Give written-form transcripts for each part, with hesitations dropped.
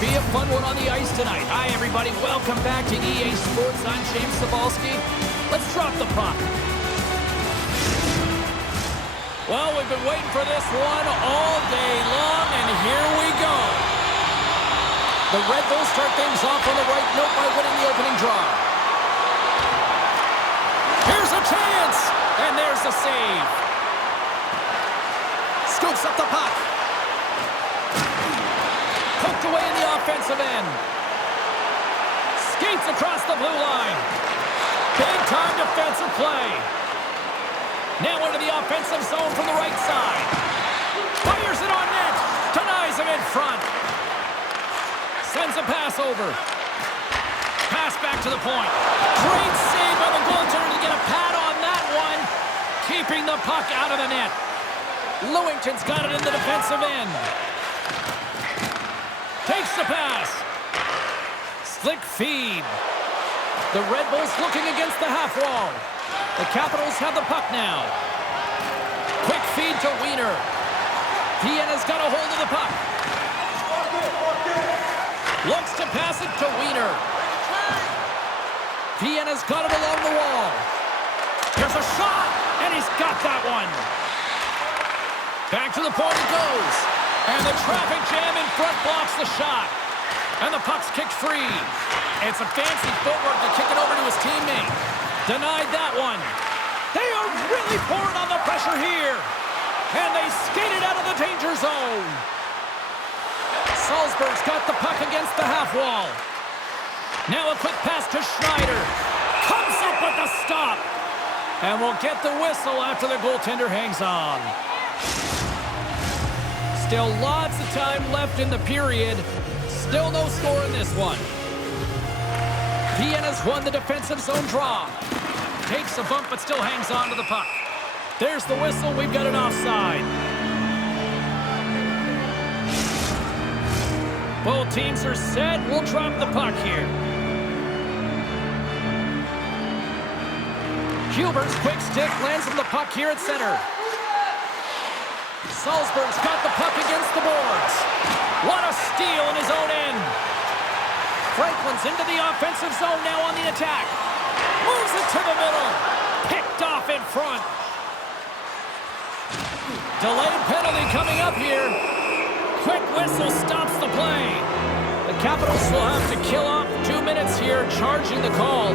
be a fun one on the ice tonight. Hi, everybody. Welcome back to EA Sports. I'm James Cybulski. Let's drop the puck. Well, we've been waiting for this one all day long, and here we go. The Red Bulls start things off on the right note by winning the opening draw. Here's a chance, and there's the save. Scoops up the puck. Poked away in the offensive end. Skates across the blue line. Big-time defensive play. Now into the offensive zone from the right side. Fires it on net. Denies him in front. Sends a pass over. Pass back to the point. Great save by the goaltender to get a pad on that one. Keeping the puck out of the net. Lewington's got it in the defensive end. Takes the pass. Slick feed. The Red Bulls looking against the half wall. The Capitals have the puck now. Quick feed to Wiener. Vienna's got a hold of the puck. Looks to pass it to Wiener. Vienna's got it along the wall. Here's a shot, and he's got that one. Back to the point it goes. And the traffic jam in front blocks the shot. And the puck's kicked free. It's a fancy footwork to kick it over to his teammate. Denied that one. They are really pouring on the pressure here. And they skated out of the danger zone. Salzburg's got the puck against the half wall. Now a quick pass to Schneider. Comes up with the stop. And we'll get the whistle after the goaltender hangs on. Still lots of time left in the period. Still no score in this one. Vienna's won the defensive zone draw. Takes a bump but still hangs on to the puck. There's the whistle. We've got an offside. Both teams are set. We'll drop the puck here. Huber's quick stick lands on the puck here at center. Salzburg's got the puck against the boards. What a steal in his own end. Franklin's into the offensive zone now on the attack. Moves it to the middle. Picked off in front. Delayed penalty coming up here. Quick whistle stops the play. The Capitals will have to kill off 2 minutes here, charging the call.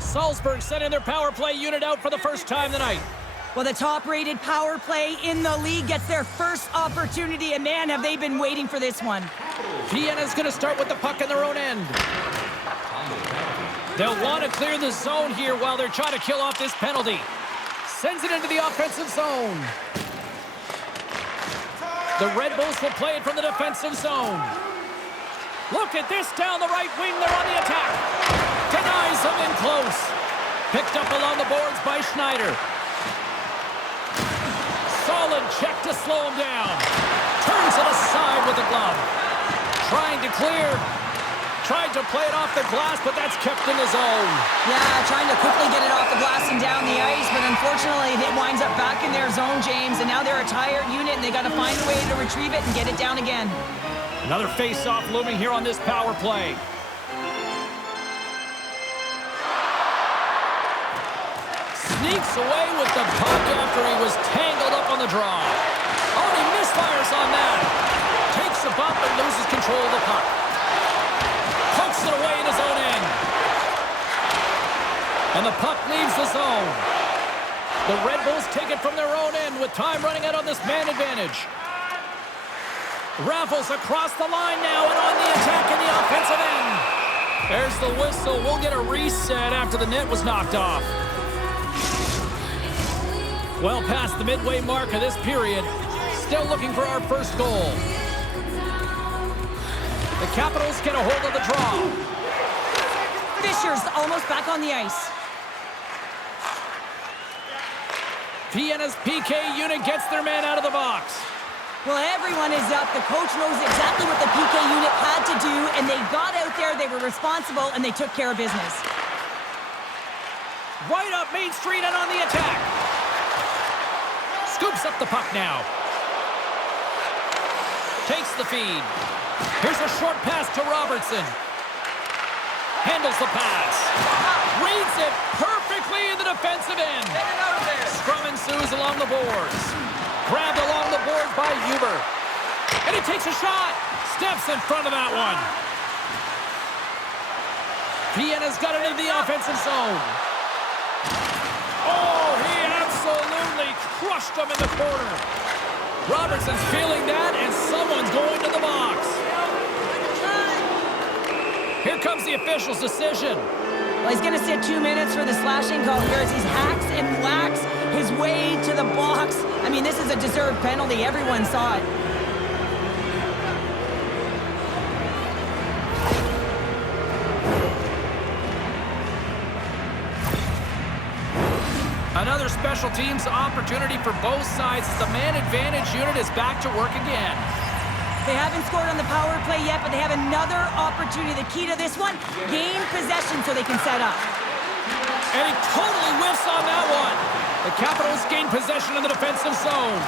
Salzburg sending their power play unit out for the first time tonight. Well, the top-rated power play in the league gets their first opportunity, and man, have they been waiting for this one. Vienna's going to start with the puck in their own end. They'll want to clear the zone here while they're trying to kill off this penalty. Sends it into the offensive zone. The Red Bulls will play it from the defensive zone. Look at this down the right wing. They're on the attack. Denies him in close. Picked up along the boards by Schneider. Solid check to slow him down. Turns it aside with the glove. Trying to clear. Tried to play it off the glass, but that's kept in his zone. Yeah, trying to quickly get it off the glass and down the ice, but unfortunately it winds up back in their zone, James, and now they're a tired unit, and they got to find a way to retrieve it and get it down again. Another face-off looming here on this power play. Sneaks away with the puck after he was tangled up on the draw. Oh, he misfires on that. Takes a bump and loses control of the puck. Pokes it away in his own end. And the puck leaves the zone. The Red Bulls take it from their own end with time running out on this man advantage. Raffl's across the line now and on the attack in the offensive end. There's the whistle. We'll get a reset after the net was knocked off. Well past the midway mark of this period. Still looking for our first goal. The Capitals get a hold of the draw. Fischer's almost back on the ice. Vienna's PK unit gets their man out of the box. Well, everyone is up. The coach knows exactly what the PK unit had to do, and they got out there. They they were responsible, and they took care of business. Right up Main Street and on the attack. Scoops up the puck now. Takes the feed. Here's a short pass to Robertson. Handles the pass. Reads it perfectly in the defensive end. Scrum ensues along the boards. Grabbed along the board by Huber. And he takes a shot. Steps in front of that one. Vienna's got it into the offensive zone. Oh, he absolutely crushed him in the corner. Robertson's feeling that, and someone's going to the box. Here comes the official's decision. Well, he's going to sit 2 minutes for the slashing call here as he hacks and whacks his way to the box. I mean, this is a deserved penalty. Everyone saw it. Another special teams opportunity for both sides. The man advantage unit is back to work again. They haven't scored on the power play yet, but they have another opportunity. The key to this one, gain possession so they can set up. And he totally whiffs on that one. The Capitals gain possession in the defensive zone.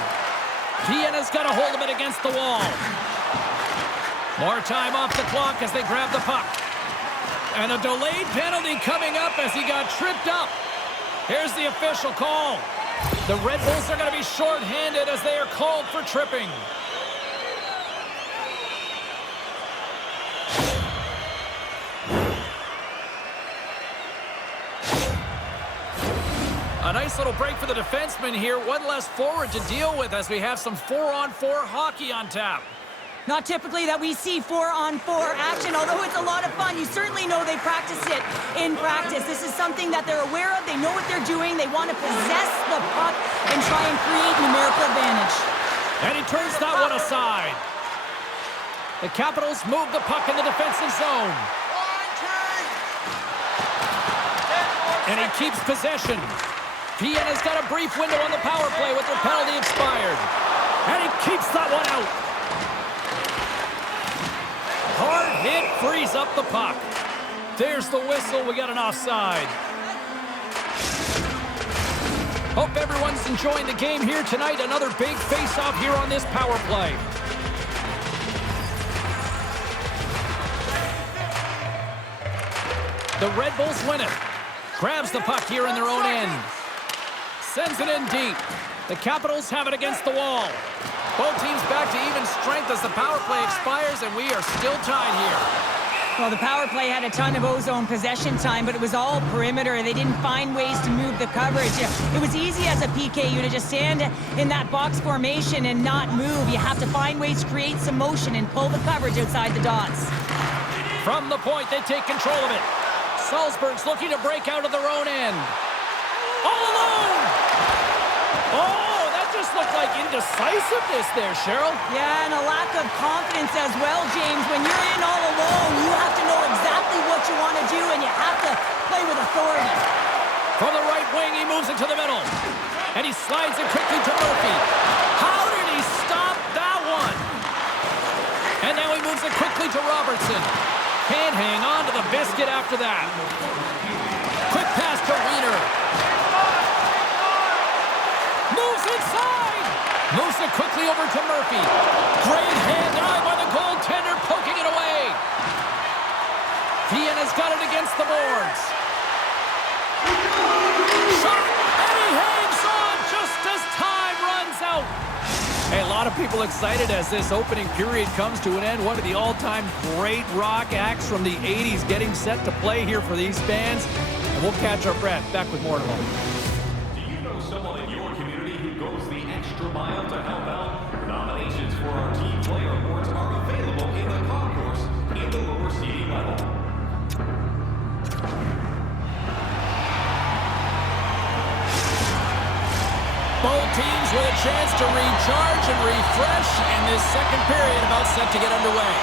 Vienna's got a hold of it against the wall. More time off the clock as they grab the puck. And a delayed penalty coming up as he got tripped up. Here's the official call. The Red Bulls are going to be short-handed as they are called for tripping. A nice little break for the defenseman here. One less forward to deal with as we have some 4-on-4 hockey on tap. Not typically that we see 4-on-4 action, although it's a lot of fun. You certainly know they practice it in practice. This is something that they're aware of. They know what they're doing. They want to possess the puck and try and create numerical advantage. And he turns that one aside. The Capitals move the puck in the defensive zone. And he keeps possession. Vienna's got a brief window on the power play with their penalty expired. And he keeps that one out. Hard hit frees up the puck. There's the whistle. We got an offside. Hope everyone's enjoying the game here tonight. Another big face-off here on this power play. The Red Bulls win it. Grabs the puck here in their own end. Sends it in deep. The Capitals have it against the wall. Both teams back to even strength as the power play expires, and we are still tied here. Well, the power play had a ton of ozone possession time, but it was all perimeter. They didn't find ways to move the coverage. It was easy as a PK unit to stand in that box formation and not move. You have to find ways to create some motion and pull the coverage outside the dots. From the point, they take control of it. Salzburg's looking to break out of their own end. All alone! Oh, that just looked like indecisiveness there, Cheryl. Yeah, and a lack of confidence as well, James. When you're in all alone, you have to know exactly what you want to do, and you have to play with authority. From the right wing, he moves it to the middle. And he slides it quickly to Murphy. How did he stop that one? And now he moves it quickly to Robertson. Can't hang on to the biscuit after that. Quick pass to Wiener. Moves inside. Moves it quickly over to Murphy. Great hand-eye by the goaltender, poking it away. Vienna's got it against the boards. Shot, and he hangs on just as time runs out. Hey, a lot of people excited as this opening period comes to an end. One of the all-time great rock acts from the 80s getting set to play here for these fans. And we'll catch our breath. Back with more in a moment. Do you know someone in your community who goes the extra mile to help out? Nominations for our Team Player Awards are available in the concourse in the lower seating level. Both teams with a chance to recharge and refresh, and this second period about set to get underway.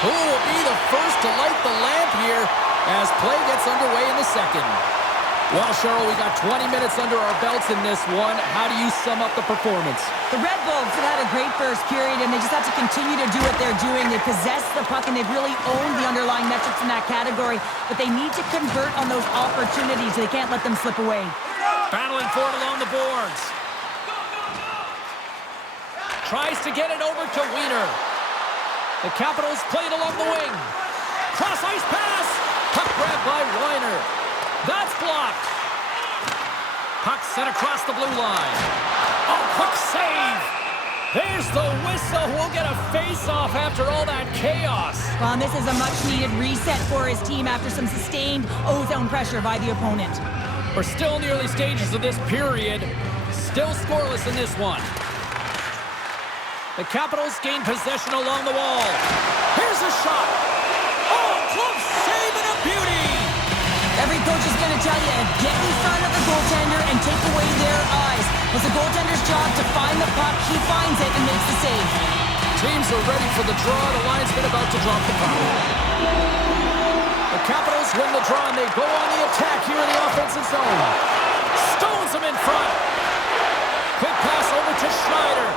Who will be the first to light the lamp here as play gets underway in the second? Well, Cheryl, we got 20 minutes under our belts in this one. How do you sum up the performance? The Red Bulls have had a great first period, and they just have to continue to do what they're doing. They possess the puck, and they've really owned the underlying metrics in that category, but they need to convert on those opportunities. They can't let them slip away. Battling for it along the boards. Tries to get it over to Wiener. The Capitals played along the wing. Cross-ice pass. Puck grabbed by Weinger. That's blocked. Puck sent across the blue line. Oh, quick save. There's the whistle. We'll get a face-off after all that chaos. Well, and this is a much-needed reset for his team after some sustained ozone pressure by the opponent. We're still in the early stages of this period. Still scoreless in this one. The Capitals gain possession along the wall. Here's a shot. Oh, close save and a beauty. Every coach is going to tell you, get in front of the goaltender and take away their eyes. It's the goaltender's job to find the puck. He finds it and makes the save. Teams are ready for the draw. The linesman about to drop the puck. The Capitals win the draw, and they go on the attack here in the offensive zone. Stones him in front. Quick pass over to Schneider.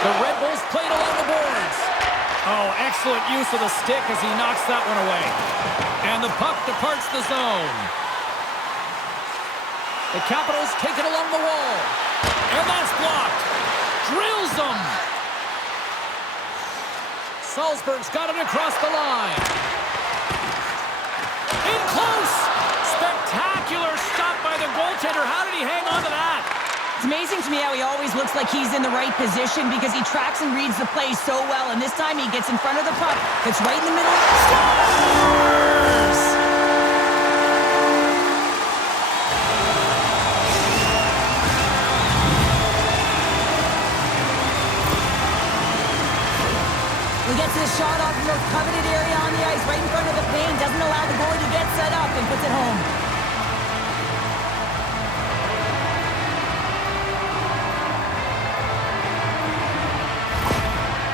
The Red Bulls played along the boards. Oh, excellent use of the stick as he knocks that one away. And the puck departs the zone. The Capitals take it along the wall. And that's blocked. Drills them. Salzburg's got it across the line. In close. Spectacular stop by the goaltender. How did he hang on to that? It's amazing to me how he always looks like he's in the right position because he tracks and reads the play so well. And this time he gets in front of the puck. It's right in the middle. Scores! He gets his shot off the most coveted area on the ice, right in front of the paint. Doesn't allow the goalie to get set up and puts it home.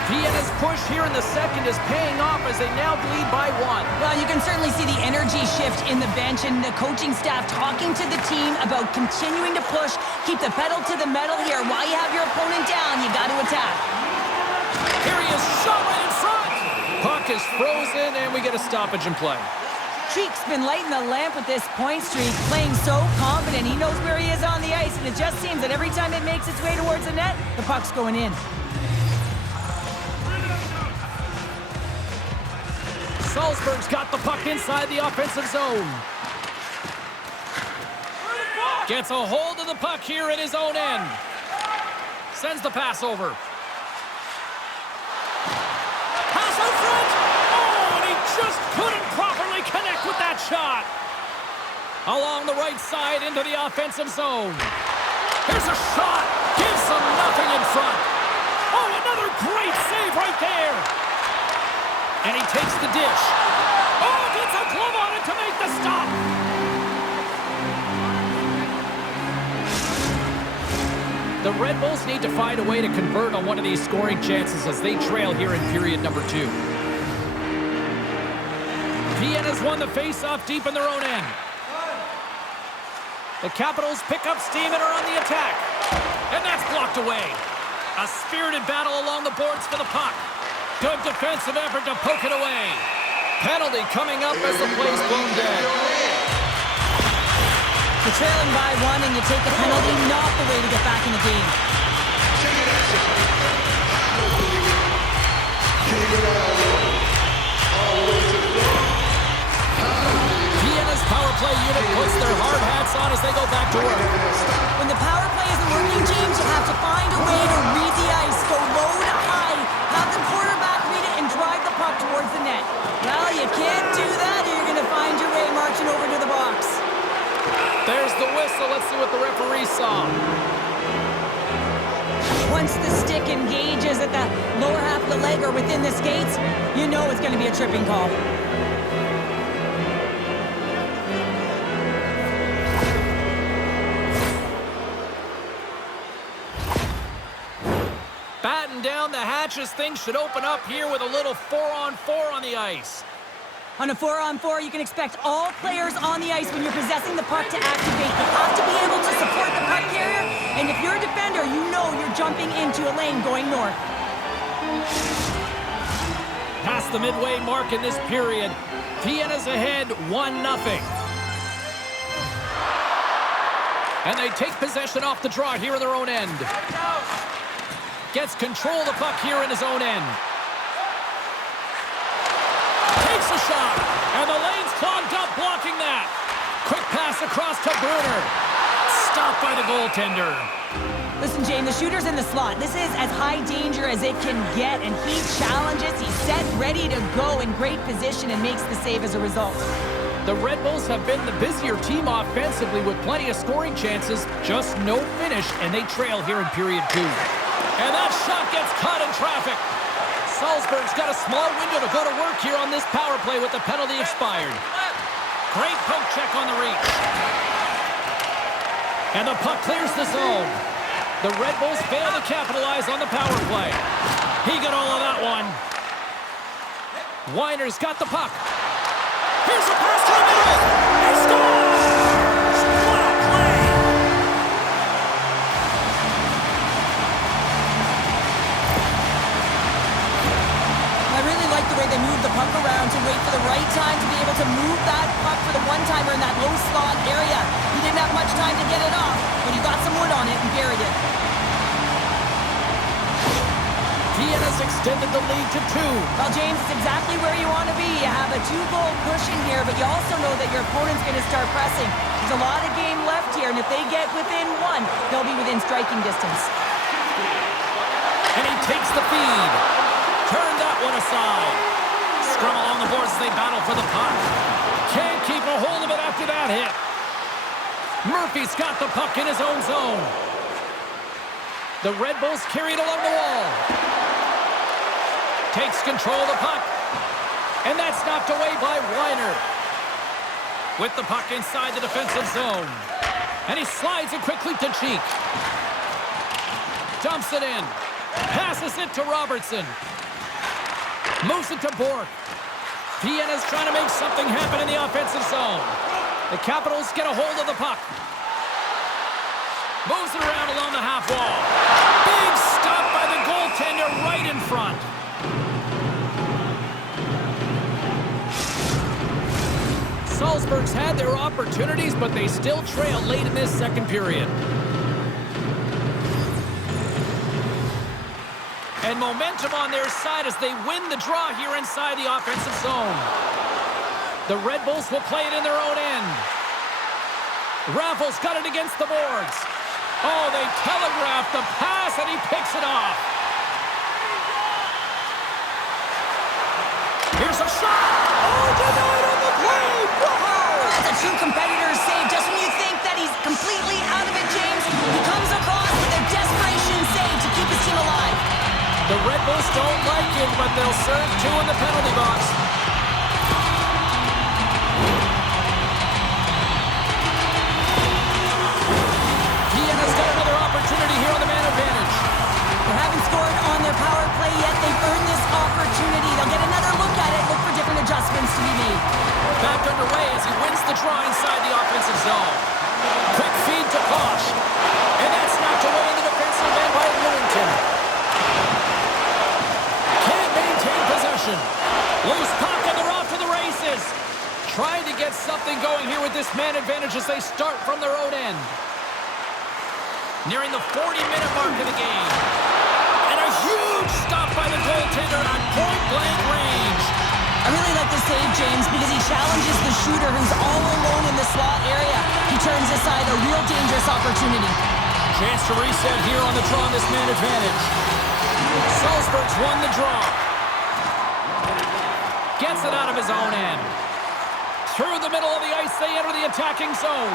Vienna's push here in the second is paying off as they now lead by one. Well, you can certainly see the energy shift in the bench and the coaching staff talking to the team about continuing to push, keep the pedal to the metal here. While you have your opponent down, you got to attack. Here he is, shot right in front. Puck is frozen, and we get a stoppage in play. Cheek's been lighting the lamp with this point streak, playing so confident. He knows where he is on the ice, and it just seems that every time it makes its way towards the net, the puck's going in. Salzburg's got the puck inside the offensive zone. Gets a hold of the puck here at his own end. Sends the pass over. Pass out front! Oh, and he just couldn't properly connect with that shot. Along the right side into the offensive zone. Here's a shot. Gives them nothing in front. Oh, another great save right there. And he takes the dish. Oh, gets a glove on it to make the stop. The Red Bulls need to find a way to convert on one of these scoring chances as they trail here in period number 2. Vienna's won the face-off deep in their own end. The Capitals pick up steam and are on the attack. And that's blocked away. A spirited battle along the boards for the puck. Good defensive effort to poke it away. Penalty coming up as the play's blown dead. You're trailing by one and you take a penalty, not the way to get back in the game. Vienna's power play unit puts their hard hats on as they go back to work. When the power play isn't working, James, you have to find a way to read the ice, go low to high, have the quarterback read it, and drive the puck towards the net. Well, you can't do that, or you're going to find your way marching over to the box. There's the whistle. Let's see what the referee saw. Once the stick engages at the lower half of the leg or within the skates, you know it's going to be a tripping call. Batten down the hatches. Things should open up here with a little 4-on-4 on the ice. On a 4-on-4, you can expect all players on the ice when you're possessing the puck to activate. You have to be able to support the puck carrier, and if you're a defender, you know you're jumping into a lane going north. Past the midway mark in this period, Vienna's ahead 1-0. And they take possession off the draw here in their own end. Gets control of the puck here in his own end. Takes a shot, and the lane's clogged up blocking that. Quick pass across to Brunner. Stopped by the goaltender. Listen, Jane, the shooter's in the slot. This is as high danger as it can get, and he challenges. He's set, ready to go in great position, and makes the save as a result. The Red Bulls have been the busier team offensively with plenty of scoring chances, just no finish, and they trail here in period 2. And that shot gets caught in traffic. Salzburg's got a small window to go to work here on this power play with the penalty expired. Great poke check on the reach. And the puck clears the zone. The Red Bulls fail to capitalize on the power play. He got all of that one. Weiner's got the puck. Here's a pass to the middle. He scores! What a play! I really like the way they move the puck around to wait for the right time to be able to move that puck for the one-timer in that low slot area. He didn't have much time to get it off, but he got some wood on it and buried it. Vienna's extended the lead to 2. Well, James, it's exactly where you want to be. You have a 2-goal cushion here, but you also know that your opponent's going to start pressing. There's a lot of game left here, and if they get within 1, they'll be within striking distance. And he takes the feed. Turn that one aside. Scrum along the boards as they battle for the puck. Can't keep a hold of it after that hit. Murphy's got the puck in his own zone. The Red Bulls carry it along the wall. Takes control of the puck. And that's knocked away by Weiner. With the puck inside the defensive zone. And he slides it quickly to Cheek. Dumps it in. Passes it to Robertson. Moves it to Bourke. Vienna's trying to make something happen in the offensive zone. The Capitals get a hold of the puck. Moves it around along the half wall. Big stop by the goaltender right in front. Salzburg's had their opportunities, but they still trail late in this second period. And momentum on their side as they win the draw here inside the offensive zone. The Red Bulls will play it in their own end. Raffl's got it against the boards. Oh, they telegraphed the pass, and he picks it off. Here's a shot. Oh, denied on the play. Whoa! That's a true competitor's save. Just when you think that he's completely out of it, James, he comes across with a desperation save to keep his team alive. The Red Bulls don't like it, but they'll serve 2 in the penalty box. Vienna's got another opportunity here on the man advantage. They haven't scored on their power play yet. They've earned this opportunity. They'll get another look at it, look for different adjustments to be made. Back underway as he wins the draw inside the offensive zone. Quick feed to Posch. And that's knocked away in the defensive end by Lewington. Can't maintain possession. Loose puck and they're off to the races. Trying to get something going here with this man advantage as they start from their own end. Nearing the 40-minute mark of the game. And a huge stop by the goaltender on point-blank range. I really like the save, James, because he challenges the shooter who's all alone in the slot area. He turns aside a real dangerous opportunity. Chance to reset here on the draw on this man advantage. Salzburg's won the draw. Gets it out of his own end. Through the middle of the ice, they enter the attacking zone.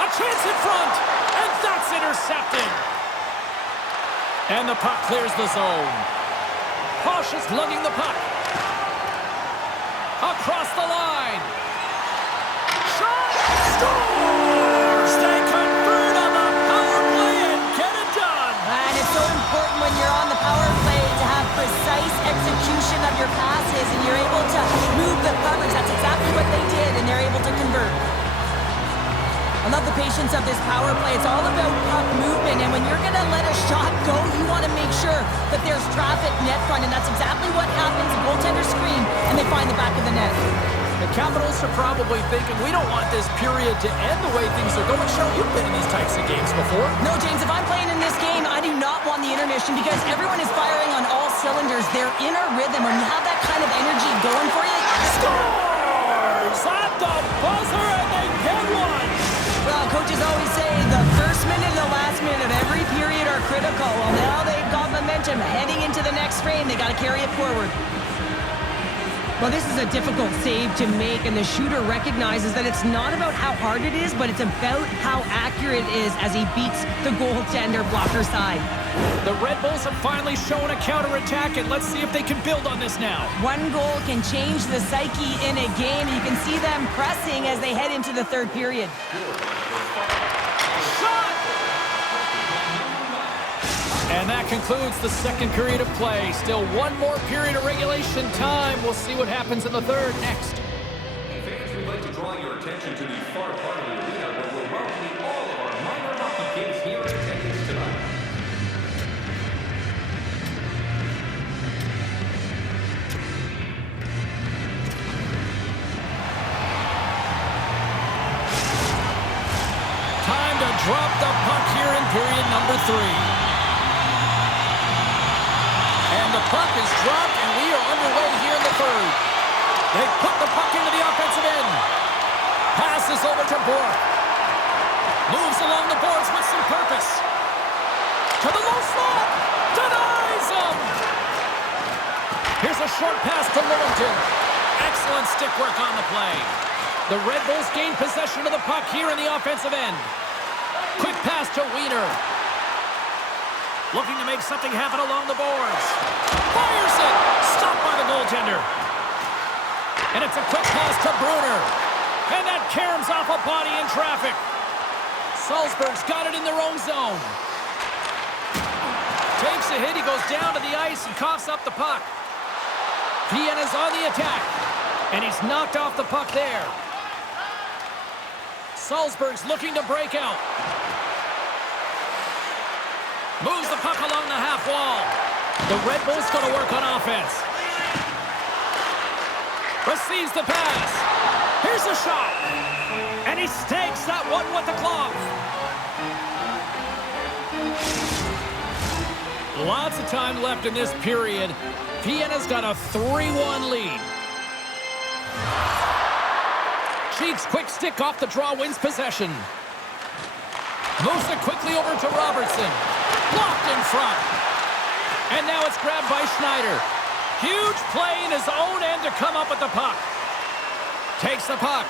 A chance in front, and that's intercepted. And the puck clears the zone. Posch is lugging the puck. Across the line. Shot! Scores! They convert on the power play and get it done. And it's so important when you're on the power play to have precise execution of your passes, and you're able to move the I love the patience of this power play. It's all about puck movement, and when you're going to let a shot go, you want to make sure that there's traffic net front, and that's exactly what happens. The goaltenders scream, and they find the back of the net. The Capitals are probably thinking, we don't want this period to end the way things are going. Cheryl, you've been in these types of games before. No, James, if I'm playing in this game, I do not want the intermission because everyone is firing on all cylinders. They're in a rhythm. When you have that kind of energy going for you, Scores at the buzzer, and they get one. well, coaches always say the first minute and the last minute of every period are critical. Well, now they've got momentum heading into the next frame. They got to carry it forward. Well, this is a difficult save to make, and the shooter recognizes that it's not about how hard it is, but it's about how accurate it is as he beats the goaltender blocker side. The Red Bulls have finally shown a counterattack, and let's see if they can build on this now. One goal can change the psyche in a game. You can see them pressing as they head into the third period. And that concludes the second period of play. Still one more period of regulation time. We'll see what happens in the third next. Fans, we'd like to draw your attention to the far part of the arena where we're welcoming all of our minor hockey kids here in attendance tonight. Time to drop the puck here in period number 3. And the puck is dropped, and we are underway here in the third. They put the puck into the offensive end. Passes over to Bourke. Moves along the boards with some purpose. To the low slot. Denies him. Here's a short pass to Lillington. Excellent stick work on the play. The Red Bulls gain possession of the puck here in the offensive end. Quick pass to Wiener. Looking to make something happen along the boards. Fires it! Stopped by the goaltender. And it's a quick pass to Brunner. And that caroms off a body in traffic. Salzburg's got it in their own zone. Takes a hit, he goes down to the ice and coughs up the puck. Vienna's on the attack. And he's knocked off the puck there. Salzburg's looking to break out. Moves the puck along the half wall. The Red Bulls going to work on offense. Receives the pass. Here's a shot. And he stakes that one with the glove. Lots of time left in this period. Vienna's got a 3-1 lead. Cheeks quick stick off the draw, wins possession. Moves it quickly over to Robertson. Blocked in front. And now it's grabbed by Schneider. Huge play in his own end to come up with the puck. Takes the puck.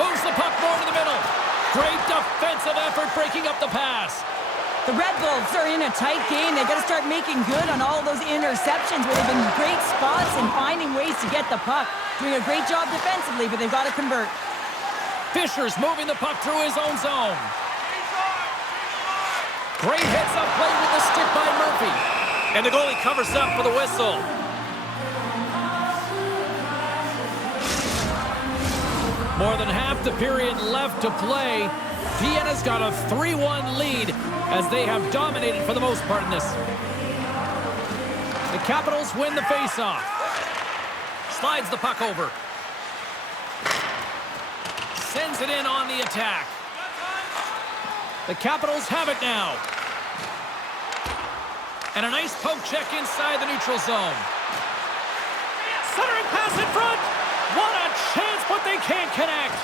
Moves the puck more to the middle. Great defensive effort breaking up the pass. The Red Bulls are in a tight game. They've got to start making good on all those interceptions where they've been great spots and finding ways to get the puck. Doing a great job defensively, but they've got to convert. Fischer's moving the puck through his own zone. Great heads-up play with the stick by Murphy. And the goalie covers up for the whistle. More than half the period left to play. Vienna's got a 3-1 lead as they have dominated for the most part in this. The Capitals win the faceoff. Slides the puck over. Sends it in on the attack. The Capitals have it now. And a nice poke check inside the neutral zone. Centering pass in front. What a chance, but they can't connect.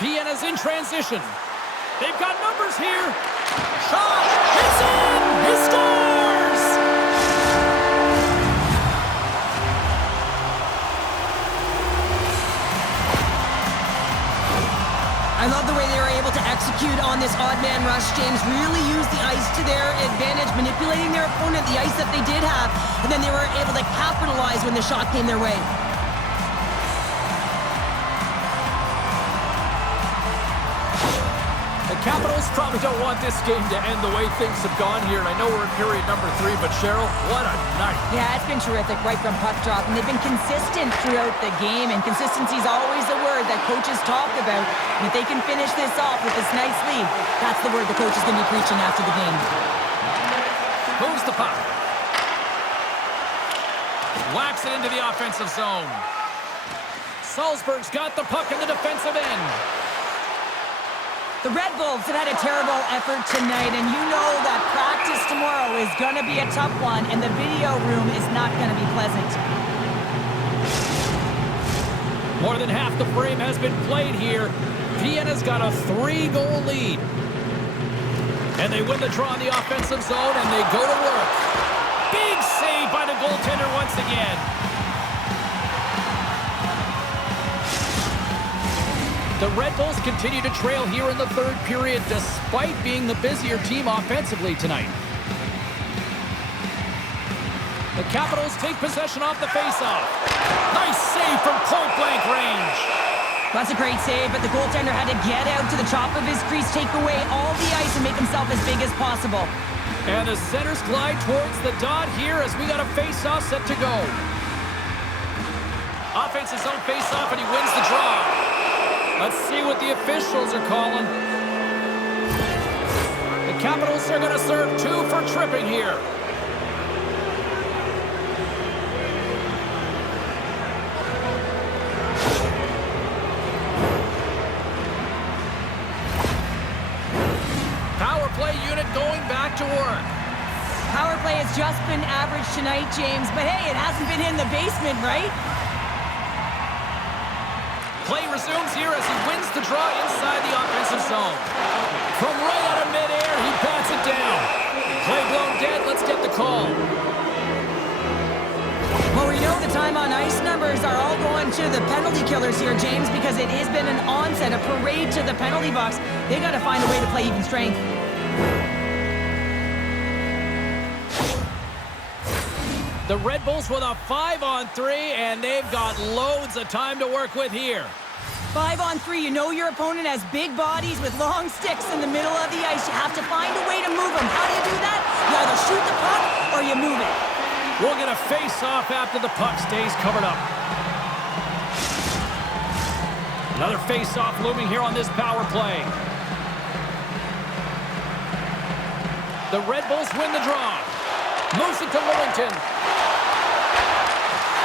Vienna's in transition. They've got numbers here. Shot. It's in. He scores. I love the way they were able to execute on this odd man rush, James. Really use the ice to their advantage, manipulating their opponent, the ice that they did have, and then they were able to capitalize when the shot came their way. The Capitals probably don't want this game to end the way things have gone here. And I know we're in period number 3, but Cheryl, what a night. Yeah, it's been terrific right from puck drop, and they've been consistent throughout the game, and consistency is always the word that coaches talk about. And if they can finish this off with this nice lead, that's the word the coach is going to be preaching after the game. Moves the puck. Whacks it into the offensive zone. Salzburg's got the puck in the defensive end. The Red Bulls have had a terrible effort tonight, and you know that practice tomorrow is going to be a tough one, and the video room is not going to be pleasant. More than half the frame has been played here. Vienna's got a 3-goal lead. And they win the draw in the offensive zone, and they go to work. Big save by the goaltender once again. The Red Bulls continue to trail here in the third period despite being the busier team offensively tonight. The Capitals take possession off the faceoff. Nice save from point-blank range. That's a great save, but the goaltender had to get out to the top of his crease, take away all the ice, and make himself as big as possible. And the centers glide towards the dot here as we got a face-off set to go. Offensive zone face-off, and he wins the draw. Let's see what the officials are calling. The Capitals are going to serve 2 for tripping here. Power play unit going back to work. Power play has just been average tonight, James, but hey, it hasn't been in the basement, right? Play resumes here as he wins the draw inside the offensive zone. From right out of midair, he bats it down. Play blown dead. Let's get the call. Well, we know the time on ice numbers are all going to the penalty killers here, James, because it has been an onset, a parade to the penalty box. They got to find a way to play even strength. The Red Bulls with a 5-on-3, and they've got loads of time to work with here. 5-on-3, you know your opponent has big bodies with long sticks in the middle of the ice. You have to find a way to move them. How do you do that? You either shoot the puck or you move it. We'll get a face-off after the puck stays covered up. Another face-off looming here on this power play. The Red Bulls win the draw. Moves it to Willington.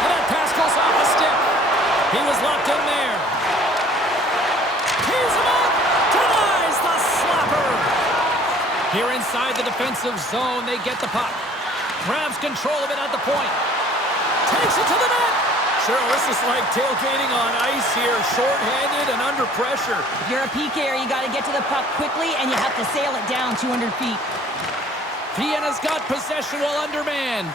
And that pass goes off the stick. He was locked in there. Tees him up. Denies the slapper. Here inside the defensive zone, they get the puck. Grabs control of it at the point. Takes it to the net. Cheryl, this is like tailgating on ice here. Short-handed and under pressure. If you're a PKer, you got to get to the puck quickly, and you have to sail it down 200 feet. Vienna's got possession while undermanned.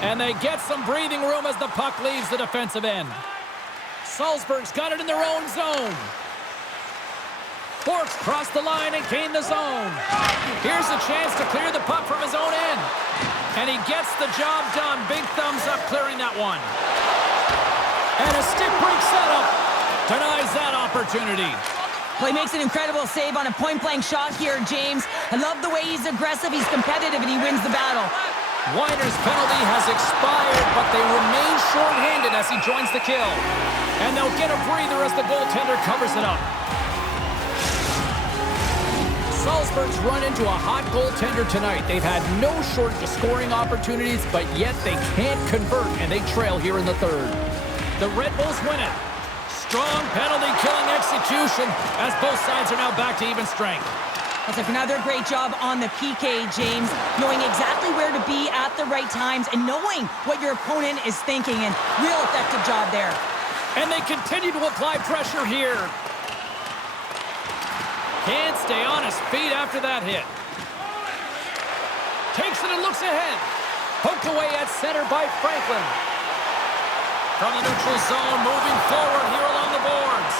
And they get some breathing room as the puck leaves the defensive end. Salzburg's got it in their own zone. Bourke crossed the line and gained the zone. Here's a chance to clear the puck from his own end. And he gets the job done. Big thumbs up clearing that one. And a stick break setup denies that opportunity. Well, he makes an incredible save on a point-blank shot here, James. I love the way he's aggressive, he's competitive, and he wins the battle. Weiner's penalty has expired, but they remain short-handed as he joins the kill. And they'll get a breather as the goaltender covers it up. Salzburg's run into a hot goaltender tonight. They've had no shortage of scoring opportunities, but yet they can't convert, and they trail here in the third. The Red Bulls win it. Strong penalty-killing execution as both sides are now back to even strength. That's another great job on the PK, James. Knowing exactly where to be at the right times and knowing what your opponent is thinking, and real effective job there. And they continue to apply pressure here. Can't stay on his feet after that hit. Takes it and looks ahead. Poked away at center by Franklin. From the neutral zone, moving forward here along the boards.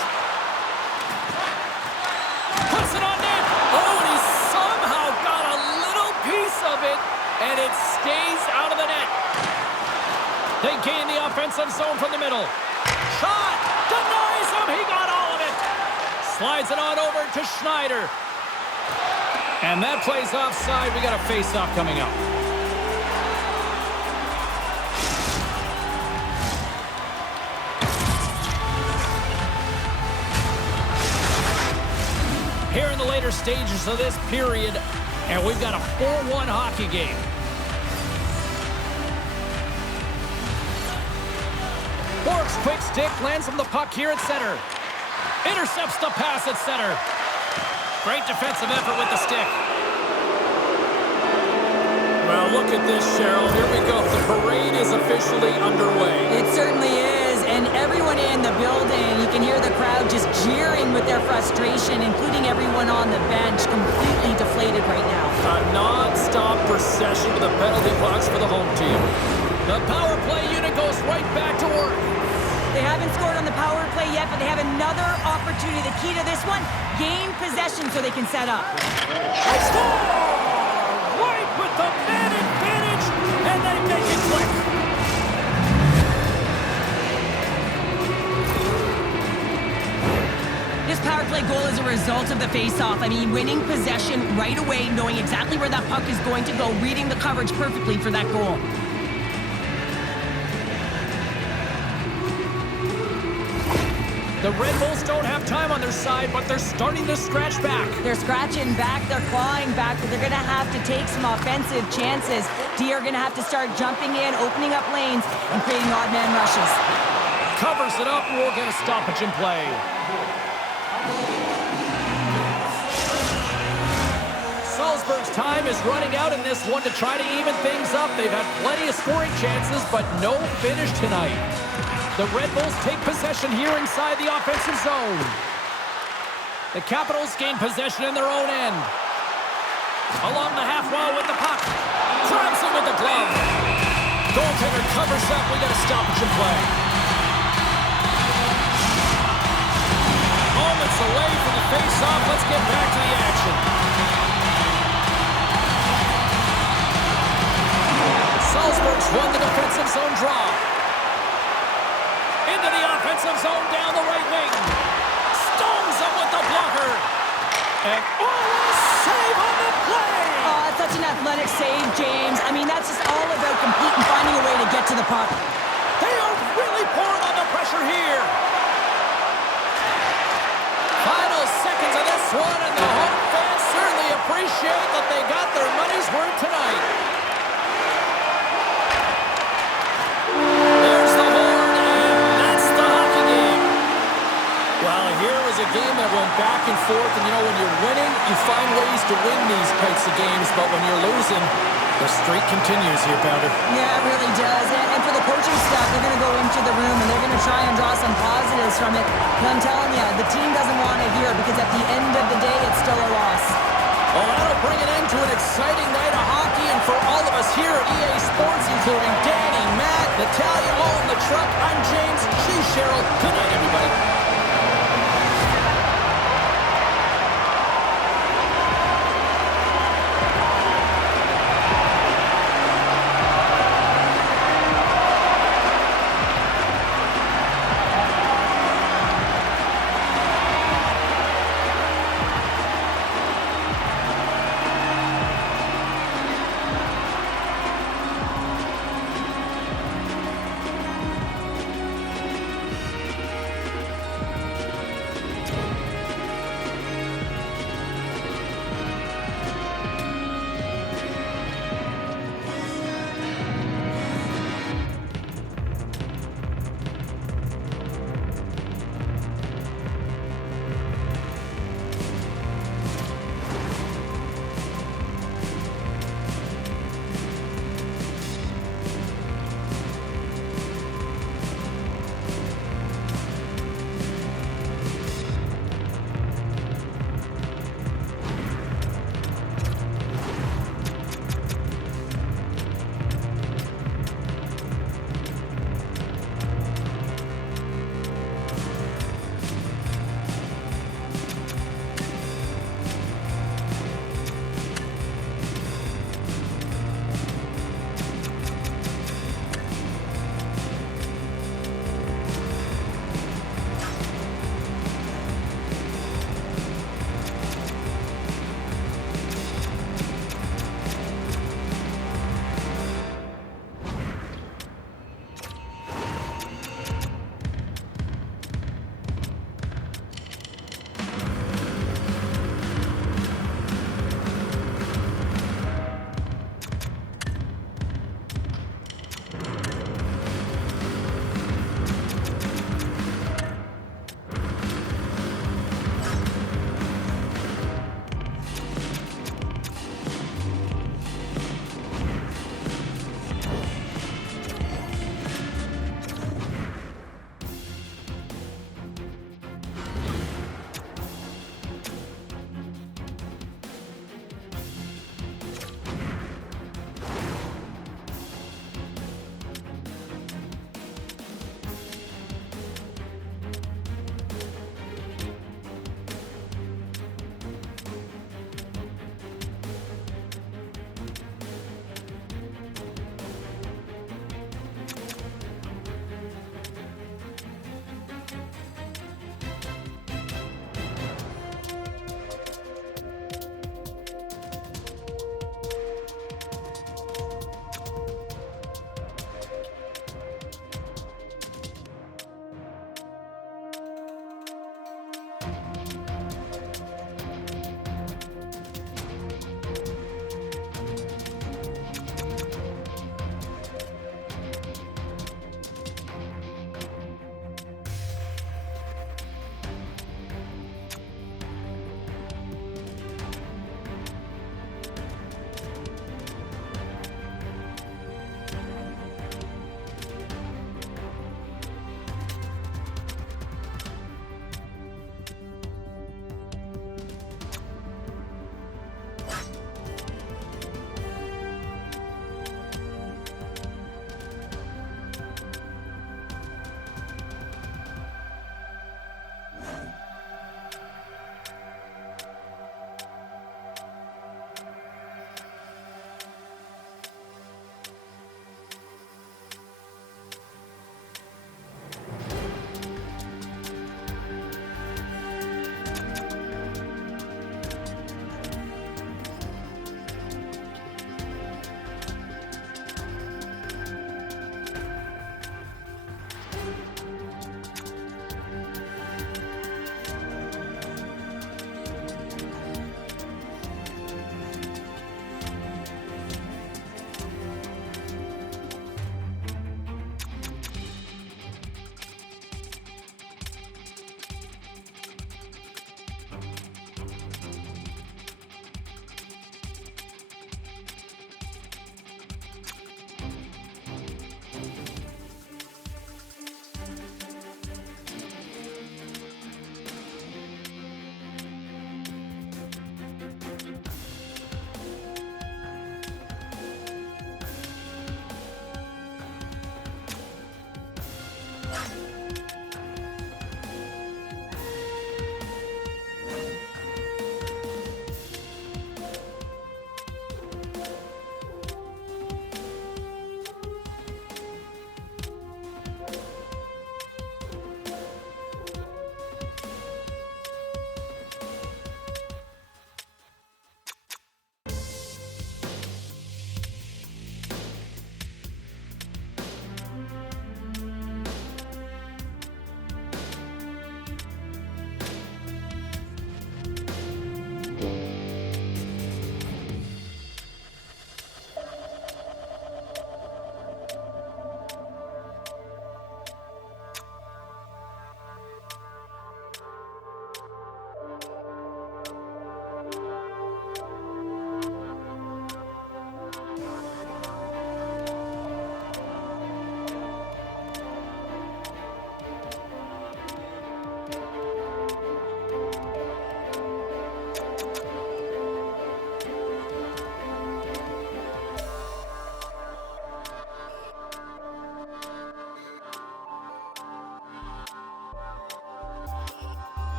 Puts it on net. Oh, and he somehow got a little piece of it, and it stays out of the net. They gain the offensive zone from the middle. Shot! Denies him! He got all of it! Slides it on over to Schneider. And that play's offside. We got a face-off coming up. Here in the later stages of this period, and we've got a 4-1 hockey game. Bourke's quick stick lands him the puck here at center. Intercepts the pass at center. Great defensive effort with the stick. Well, look at this, Cheryl. Here we go. The parade is officially underway. It certainly is, and everyone in the building, you can hear the crowd just jeering with their frustration, including everyone on the bench, completely deflated right now. A non-stop procession to the penalty box for the home team. The power play unit goes right back to work. They haven't scored on the power play yet, but they have another opportunity. The key to this one, gain possession so they can set up. They score! Right with the man advantage, and they make it quick. This power play goal is a result of the face-off. I mean, winning possession right away, knowing exactly where that puck is going to go, reading the coverage perfectly for that goal. The Red Bulls don't have time on their side, but they're starting to scratch back. They're scratching back, they're clawing back, but they're going to have to take some offensive chances. D are going to have to start jumping in, opening up lanes, and creating odd man rushes. Covers it up, and we'll get a stoppage in play. Salzburg's time is running out in this one to try to even things up. They've had plenty of scoring chances, but no finish tonight. The Red Bulls take possession here inside the offensive zone. The Capitals gain possession in their own end. Along the half wall with the puck. Grabs him with the glove. Goaltender covers up. We got a stoppage in play. Moments away from the face-off. Let's get back to the action. Salzburg's won the defensive zone draw. Into the offensive zone down the right wing. Stones him with the blocker. And a save on the play. Oh, it's such an athletic save, James. I mean, that's just all about competing, finding a way to get to the puck. They are really pouring on the pressure here. Final seconds of this one, and the home fans certainly appreciate that they got their money's worth tonight. There's the horn, and that's the hockey game. Well, here was a game that went back and forth, and you know, when you're winning, you find ways to win these types of games, but when you're losing, the streak continues here, Pounder. Yeah, it really does. And for the coaching staff, they're going to go into the room and they're going to try and draw some positives from it. And I'm telling you, the team doesn't want to hear it because at the end of the day, it's still a loss. Well, that'll bring an end to an exciting night of hockey, and for all of us here at EA Sports, including Danny, Matt, Natalia, all in the truck, I'm James. She's Cheryl. Good night, everybody.